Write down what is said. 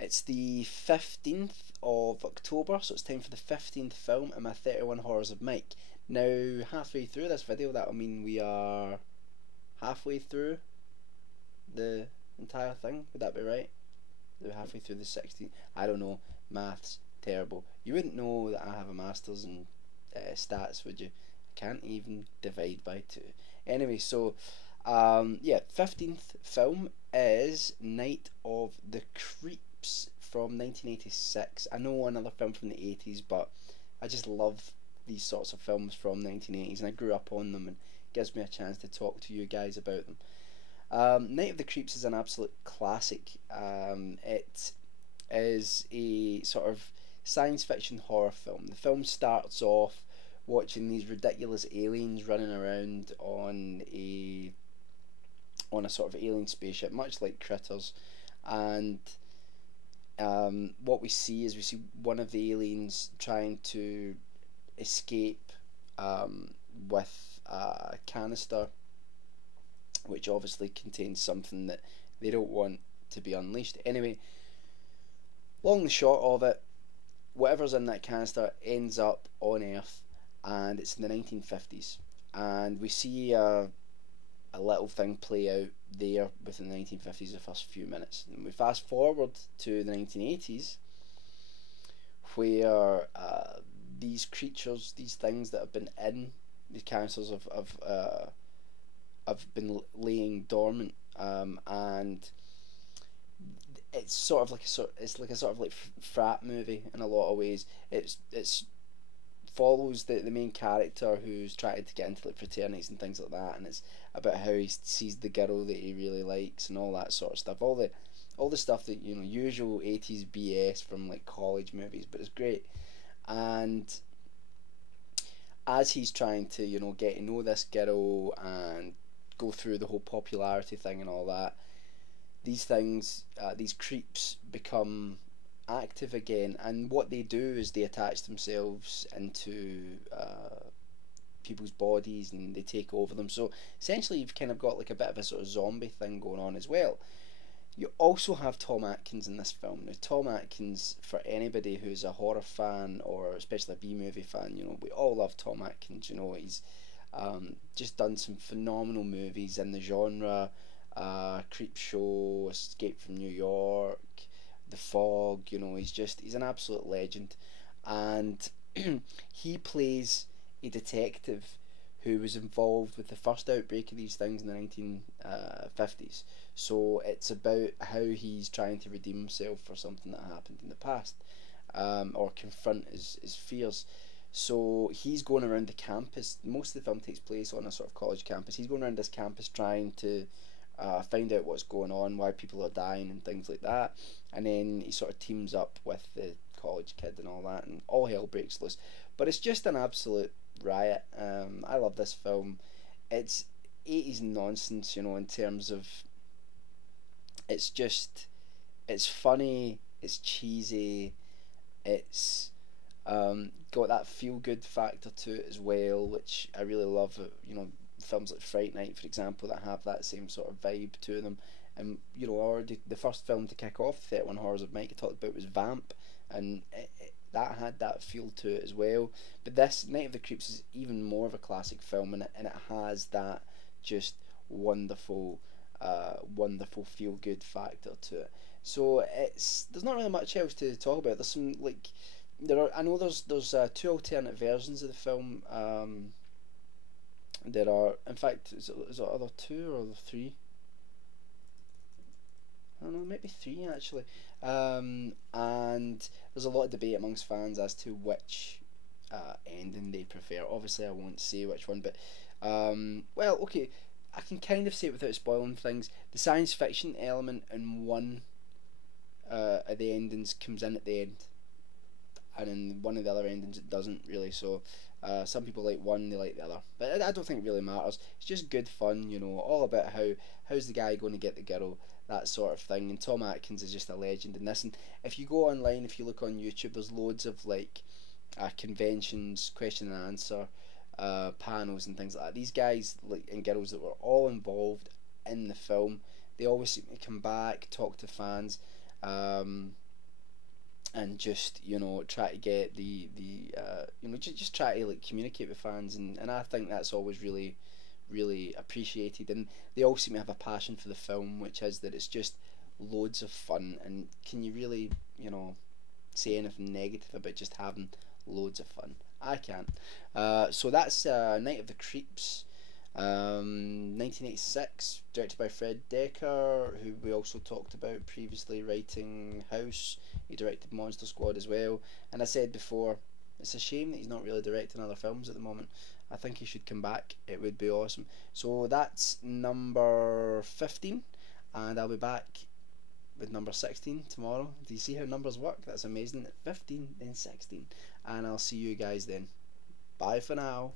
It's the 15th of October, so it's time for the 15th film in my 31 Horrors of Mike. Now, halfway through this video, that'll mean we are halfway through the entire thing. Would that be right? We're halfway through the 16th. I don't know. Maths, terrible. You wouldn't know that I have a master's in stats, would you? I can't even divide by 2. Anyway, so yeah, 15th film is Night of the Creeps from 1986. I know another film from the 80s, but I just love these sorts of films from 1980s, and I grew up on them, and it gives me a chance to talk to you guys about them. Night of the Creeps is an absolute classic. It is a sort of science fiction horror film. The film starts off watching these ridiculous aliens running around on a sort of alien spaceship, much like Critters, and what we see is we see one of the aliens trying to escape with a canister, which obviously contains something that they don't want to be unleashed. Anyway, long and short of it, whatever's in that canister ends up on Earth, and it's in the 1950s, and we see a little thing play out there within the 1950s, the first few minutes. And we fast forward to the 1980s, where these creatures, these things that have been in these canisters have been laying dormant, and it's sort of like it's like a sort of like frat movie in a lot of ways. It's follows the main character who's trying to get into like fraternities and things like that, and it's about how he sees the girl that he really likes and all that sort of stuff. All the stuff that, you know, usual 80s BS from like college movies, but it's great. And as he's trying to, you know, get to know this girl and go through the whole popularity thing and all that, these things, these creeps become active again, and what they do is they attach themselves into people's bodies and they take over them. So essentially, you've kind of got like a bit of a sort of zombie thing going on as well. You also have Tom Atkins in this film. Now, Tom Atkins, for anybody who's a horror fan or especially a B movie fan, you know, we all love Tom Atkins. You know, he's just done some phenomenal movies in the genre. Creep Show, Escape from New York, The Fog. You know, he's an absolute legend, and he plays a detective who was involved with the first outbreak of these things in the 1950s. So it's about how he's trying to redeem himself for something that happened in the past, or confront his fears. So he's going around the campus. Most of the film takes place on a sort of college campus. He's going around this campus trying to find out what's going on, why people are dying and things like that. And then he sort of teams up with the college kid and all that, and all hell breaks loose. But it's just an absolute riot. I love this film. It's 80s nonsense, you know, in terms of it's funny, it's cheesy, it's got that feel good factor to it as well, which I really love. You know, films like Fright Night, for example, that have that same sort of vibe to them. And you know, already the first film to kick off 31 Horrors of Mike I talked about was Vamp, and that had that feel to it as well. But this Night of the Creeps is even more of a classic film, and it has that just wonderful, wonderful feel good factor to it. So there's not really much else to talk about. There's some like I know there's 2 alternate versions of the film. There are, in fact, is it other 2 or 3? I don't know, maybe 3 actually. And there's a lot of debate amongst fans as to which ending they prefer. Obviously, I won't say which one, but well, okay, I can kind of say it without spoiling things. The science fiction element in one of the endings comes in at the end, and in one of the other endings it doesn't really. So some people like one, they like the other, but I don't think it really matters. It's just good fun, you know, all about how's the guy going to get the girl, that sort of thing. And Tom Atkins is just a legend in this. And if you go online, if you look on YouTube, there's loads of like conventions, question and answer panels and things like that. These guys like and girls that were all involved in the film, they always seem to come back, talk to fans. and just try to get just try to like communicate with fans, and I think that's always really really appreciated. And they all seem to have a passion for the film, which is that it's just loads of fun. And can you really say anything negative about just having loads of fun? I can't. So that's Night of the Creeps, 1986, directed by Fred Decker, who we also talked about previously, writing House. He directed Monster Squad as well. And I said before, it's a shame that he's not really directing other films at the moment. I think he should come back. It would be awesome. So that's number 15, and I'll be back with number 16 tomorrow. Do you see how numbers work? That's amazing. 15, then 16. And I'll see you guys then. Bye for now.